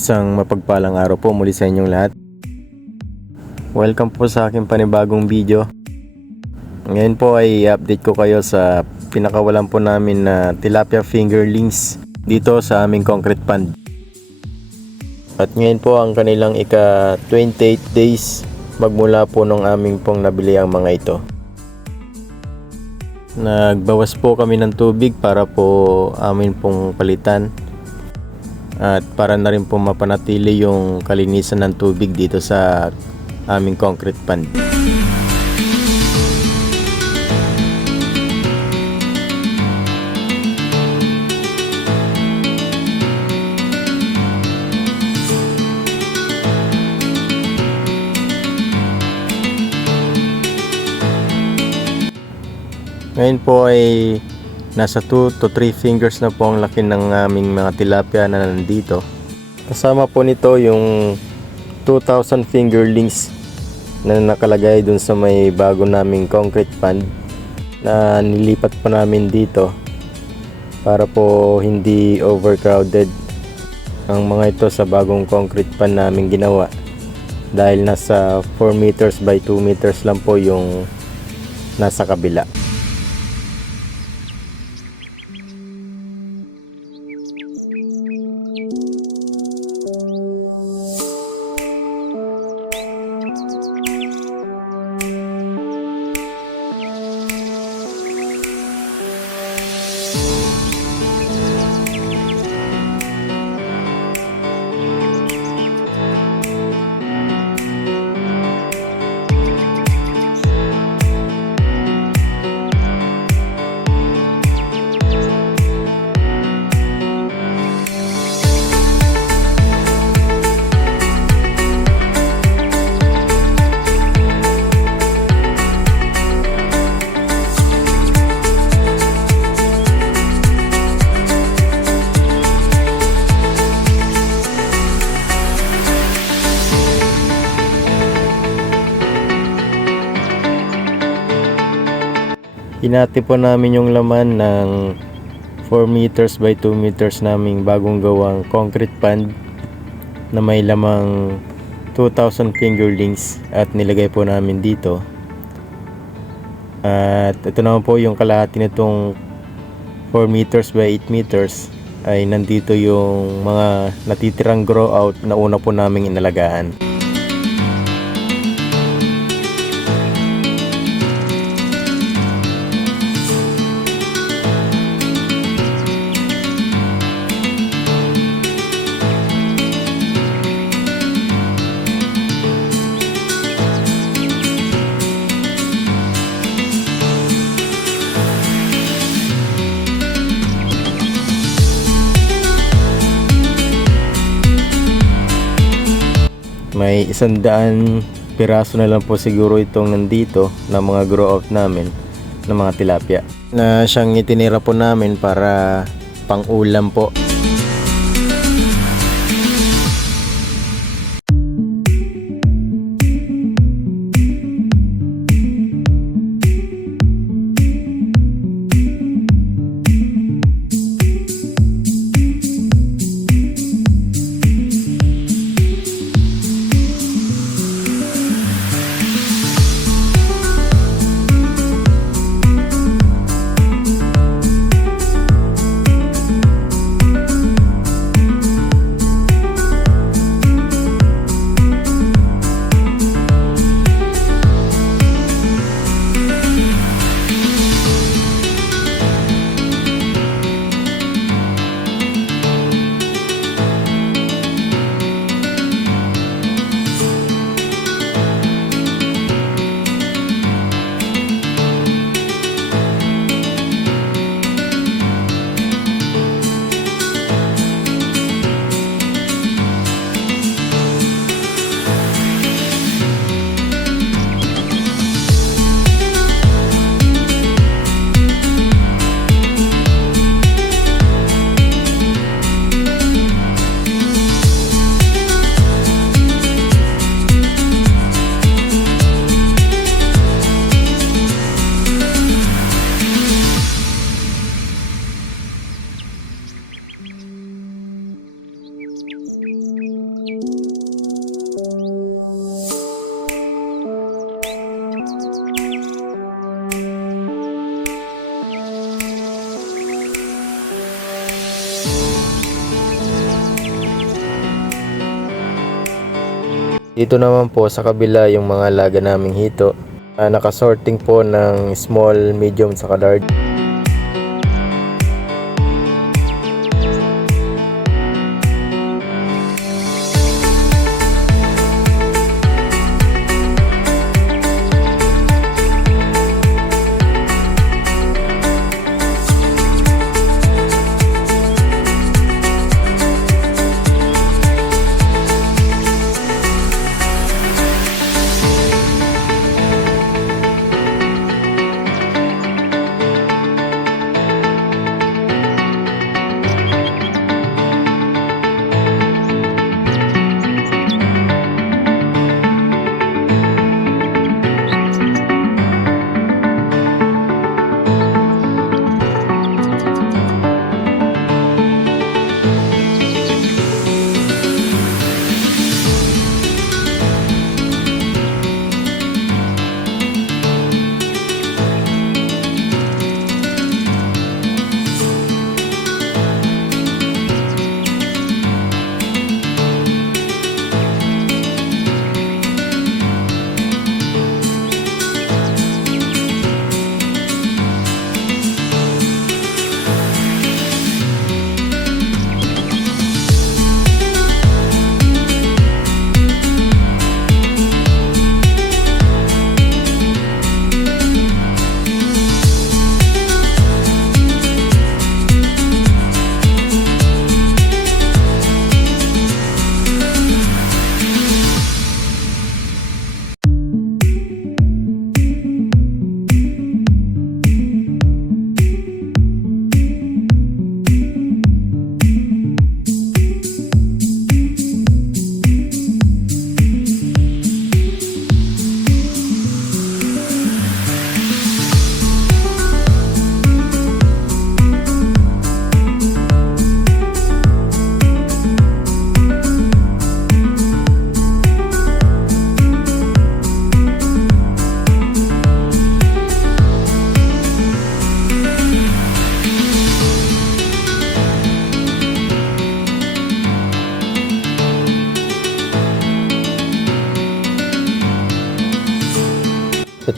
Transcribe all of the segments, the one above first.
Isang mapagpalang araw po muli sa inyong lahat. Welcome po sa aking panibagong video. Ngayon po ay update ko kayo sa pinakawalan po namin na tilapia fingerlings dito sa aming concrete pond. At ngayon po ang kanilang ika 28 days magmula po nung aming pong nabili ang mga ito. Nagbawas po kami ng tubig para po amin pong palitan at para na rin po mapanatili yung kalinisan ng tubig dito sa aming concrete pond. Ngayon po ay nasa 2 to 3 fingers na po ang laki ng aming mga tilapia na nandito. Kasama po nito yung 2,000 fingerlings na nakalagay dun sa may bago naming concrete pond na nilipat pa namin dito para po hindi overcrowded ang mga ito sa bagong concrete pond namin ginawa dahil nasa 4 meters by 2 meters lang po yung nasa kabila. Hinati po namin yung laman ng 4 meters by 2 meters naming bagong gawang concrete pond na may lamang 2,000 fingerlings at nilagay po namin dito. At ito naman po yung kalahati nitong 4 meters by 8 meters ay nandito yung mga natitirang grow out na una po naming inalagaan. May isang daan piraso na lang po siguro itong nandito na mga grow out namin ng mga tilapia na siyang itinira po namin para pang ulam po. Dito naman po sa kabila yung mga laga naming hito. Ah, nakasorting po ng small, medium, saka large.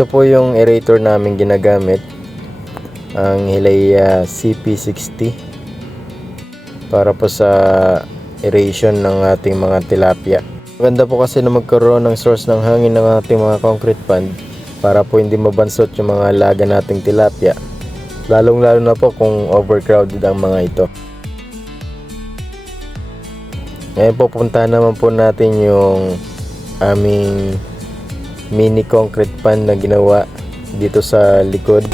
Ito po yung aerator namin ginagamit. Ang Hilaya CP60 para po sa aeration ng ating mga tilapia. Maganda po kasi na magkaroon ng source ng hangin ng ating mga concrete pond para po hindi mabansot yung mga laga nating tilapia. Lalong lalo na po kung overcrowded ang mga ito. Ngayon po puntahan naman po natin yung aming mini concrete pan na ginawa dito sa likod.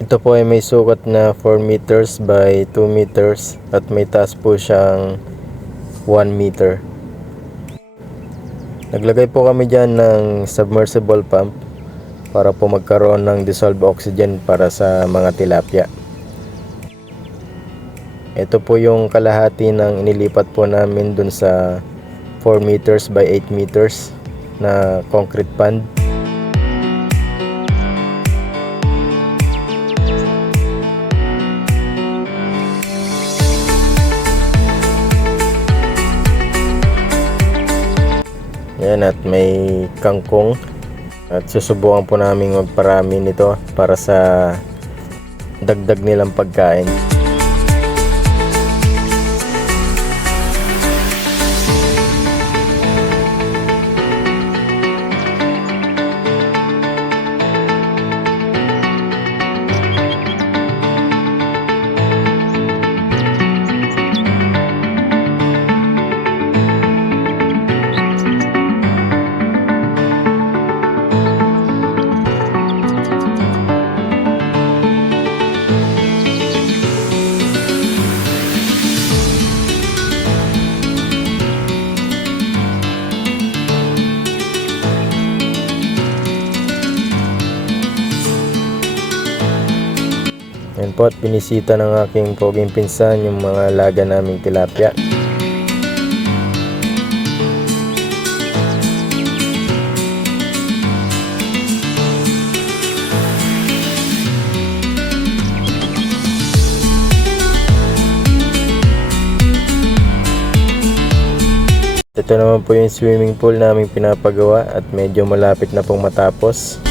Ito po ay may sukat na 4 meters by 2 meters at may taas po siyang 1 meter. Naglagay po kami dyan ng submersible pump para po magkaroon ng dissolved oxygen para sa mga tilapia. Ito po yung kalahati ng inilipat po namin dun sa 4 meters by 8 meters na concrete pond. Yan at may kangkong at susubukan po namin magparami nito para sa dagdag nilang pagkain. po at pinisita ng aking poging pinsan yung mga alaga naming tilapia. Ito naman po yung swimming pool naming pinapagawa at medyo malapit na pong matapos.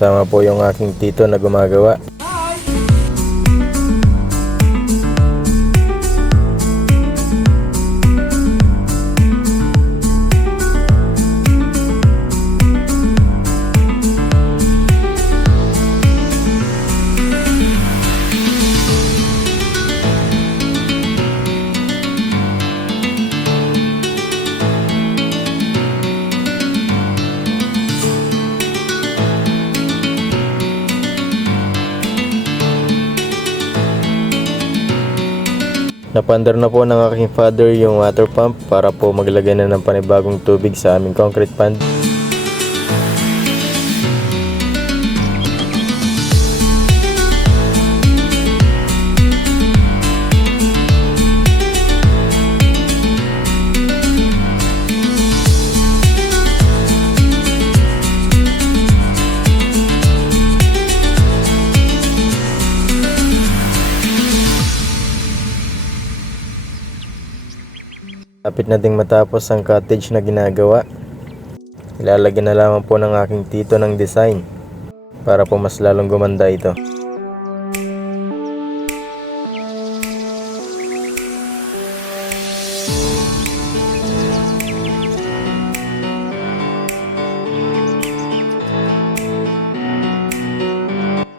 Kasama po yung aking tito na gumagawa. Napandar na po ng aking father yung water pump para po maglagay na ng panibagong tubig sa aming concrete pond. Lapit na ding matapos ang cottage na ginagawa. Ilalagyan na lamang po ng aking tito ng design para po mas lalong gumanda ito.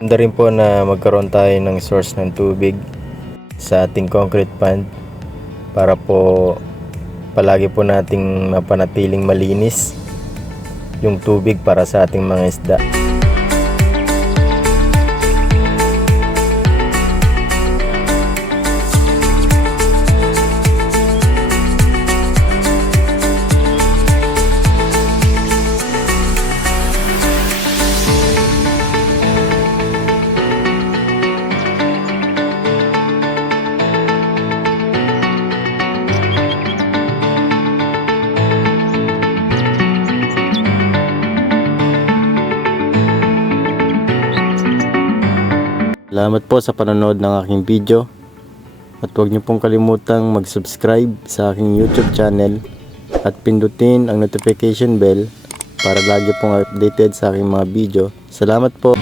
Ganda rin po na magkaroon tayo ng source ng tubig sa ating concrete pond para po palagi po nating mapanatiling malinis yung tubig para sa ating mga isda. Salamat po sa panonood ng aking video. At huwag niyo pong kalimutang mag-subscribe sa aking YouTube channel at pindutin ang notification bell para lagi pong updated sa aking mga video. Salamat po!